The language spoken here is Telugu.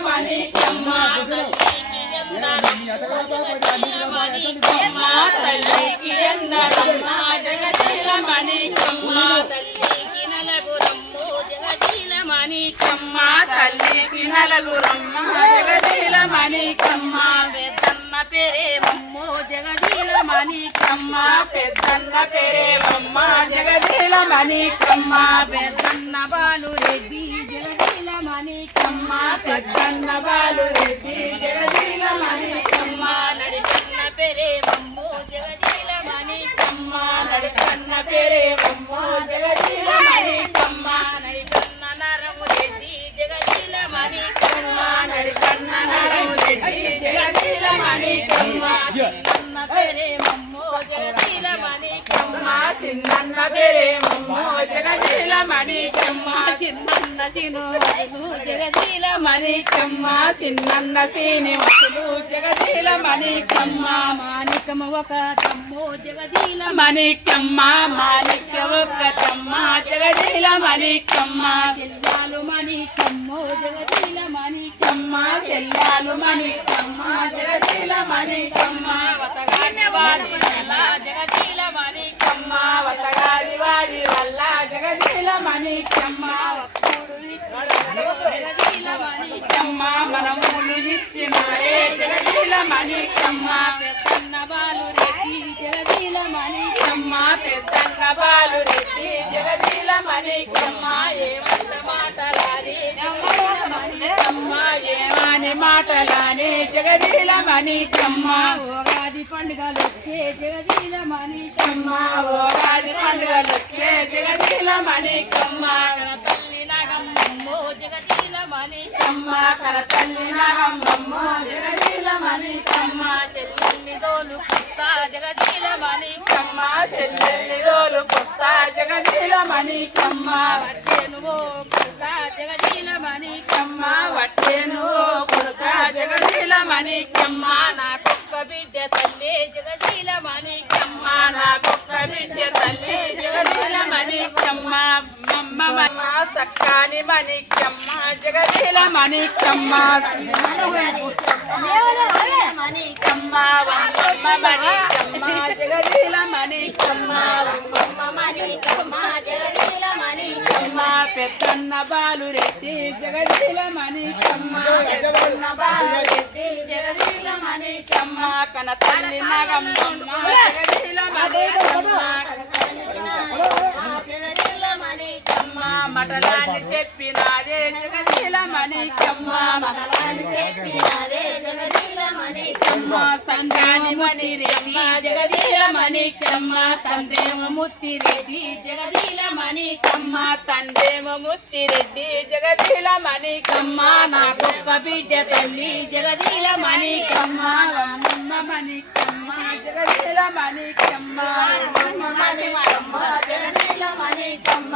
మాణిక్యమ్మ తల్లికి ఎందరమ్మ జగశీల మాణిక్యమ్మ తల్లికి నలుగురమ్ము జగశీల మాణిక్యమ్మ తల్లికి నలుగురమ్మ జగశీల మాణిక్యమ్మ పెద్దన్న పేరేమమ్మో జగశీల మాణిక్యమ్మ పెద్దన్న పేరేమమ్మ జగశీల మాణిక్యమ్మ పెద్దన్న బాలురెడ్డి జగశీల మాణిక్యమ్మ పెద్దన్న బాలురెడ్డి జగశీల మాణిక్యమ్మ నడిపన్న పేరేమమ్మో జగశీల మాణిక్యమ్మ నడిపన్న పేరేమమ్మో జగశీల మాణిక్యమ్మ నడిపన్న నరమురెడ్డి జగశీల మాణిక్యమ్మ నడిపన్న నరమురెడ్డి జగశీల మాణిక్యమ్మ చిన్నన్న పేరేమమ్మో జగశీల మాణిక్యమ్మ చిన్నన్న పేరేమమ్మో జగశీల మాణిక్యమ్మ చిన్నన్న శ్రీనివాసులు జగశీల మాణిక్యమ్మ చిన్నన్న శ్రీనివాసులు జగశీల మాణిక్యమ్మ మాణిక్యమ్మ ఒక తమ్మో జగశీల మాణిక్యమ్మ మాణిక్య ఒక తమ్మ జగశీల మాణిక్యమ్మ చెల్లాలు మాణిక్యమ్మో జగశీల మాణిక్యమ్మ చెల్లాలు మాణిక్యమ్మ జగశీల మాణిక్యమ్మ వతగాని వారి వల్ల జగశీల మాణిక్యమ్మ వతగాని వారి వల్ల జగశీల మాణిక్యమ్మ జగశీల మాణిక్యమ్మ మనములు ఇచ్చినారే జగశీల మాణిక్యమ్మ పెద్దన్న బాలురెడ్డి జగశీల మాణిక్యమ్మ పెద్దన్న బాలురెడ్డి జగశీల మాణిక్యమ్మ ఏమంత మాటలాడి మాణిక్యమ్మ ఏమని మాటలాడి జగశీల మాణిక్యమ్మ ఓగాది పండుగలొచ్చే జగశీల మాణిక్యమ్మ ఓగాది పండుగలొచ్చే జగశీల మాణిక్యమ్మ తల్లి నాగమ్మమ్మో జగశీల మాణిక్యమ్మ కర తల్లి నాగమ్మమ్మో జగశీల మాణిక్యమ్మ చెల్లెల్ని దోలు పుస్తా జగశీల మాణిక్యమ్మ చెల్లెల్ని దోలు పుస్తా జగశీల మాణిక్యమ్మ వట్టేను కొడుకా జగశీల మాణిక్యమ్మ వట్టేను కొడుకా జగశీల మాణిక్యమ్మ నాకొక్క బిడ్డ తల్లి జగశీల మాణిక్యమ్మ నాకొక్క బిడ్డ తల్లి జగశీల మాణిక్యమ్మ మమ్మ సక్కాని మాణిక్యమ్మ జగశీల మాణిక్యమ్మ మాణిక్యమ్మ వమ్మమ్మ మాణిక్యమ్మ జగశీల మాణిక్యమ్మ వమ్మమ్మ మాణిక్యమ్మ జగశీల మాణిక్యమ్మ పెద్దన్న బాలురెడ్డి జగశీల మాణిక్యమ్మ పెద్దన్న బాలురెడ్డి జగశీల మాణిక్యమ్మ కన తల్లి నాగమ్మమ్మ జగశీల మాణిక్యమ్మ జగశీల మాణిక్యమ్మ మటలాన్ని చెప్పినారే జగశీల మాణిక్యమ్మ మటలాన్ని చెప్పినారే జగశీల మాణిక్యమ్మ సంగాని మణిరెడ్డి జగశీల మాణిక్యమ్మ తండ్రేమ ముత్తిరెడ్డి జగశీల మాణిక్యమ్మ తండ్రేమ ముత్తిరెడ్డి జగశీల మాణిక్యమ్మ నాకొక్క బిడ్డ తల్లి జగశీల మాణిక్యమ్మ వమ్మమ్మ మాణిక్యమ్మ జగశీల మాణిక్యమ్మ వమ్మమ్మ మాణిక్యమ్మ జగశీల మాణిక్యమ్మ